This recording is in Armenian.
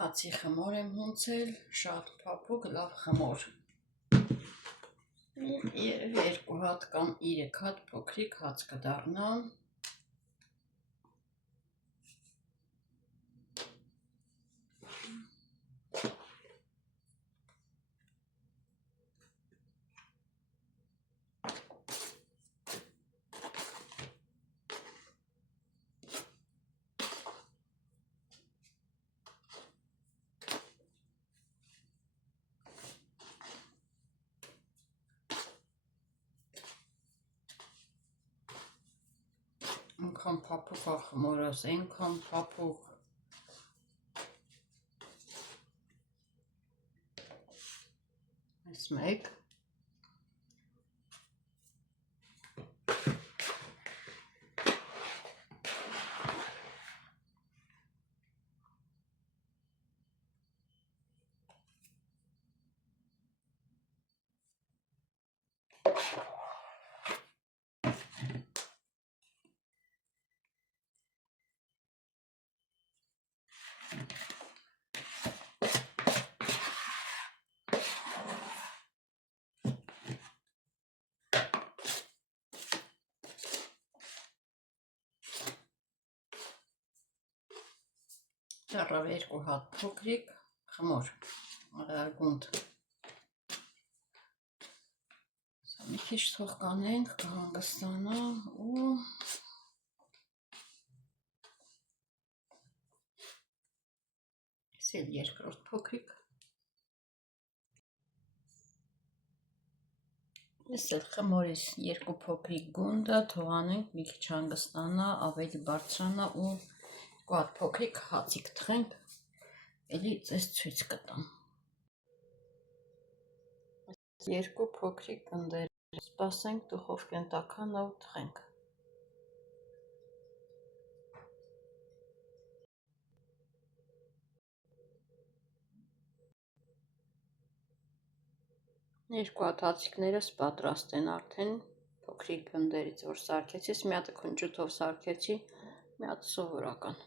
Հացի խմոր եմ հունցել, շատ փափուկ, լավ խմոր։ Երևի 2 հատ կամ 3 հատ փոքրիկ հաց կդառնան։ Այնքան փափուկ է խմորս, այնքան փափուկ։ Այս մեկ։ Դառավ 2 հատ փոքրիկ խմոր, գունդ։ Սա մի քիչ թող կանենք, կհանգստանա ու ես էլ երկրորդ փոքրիկ։ Ես էլ խմորից 2 փոքրիկ գունդը թող անենք, մի քիչ հանգստանա, ավելի բարձրանա ու 2 հատ փոքրիկ հացիկ թխենք, էլի ձեզ ցույց կտամ։ 2 փոքրիկ գնդեր սպասենք, դուխովկեն տաքանա ու թխենք։ Երկու հատ հացիկներս պատրաստ են արդեն, փոքրիկ գնդերից որ սարքեցի, մի հատը քնջութով սարքեցի, մի հատ սովորական։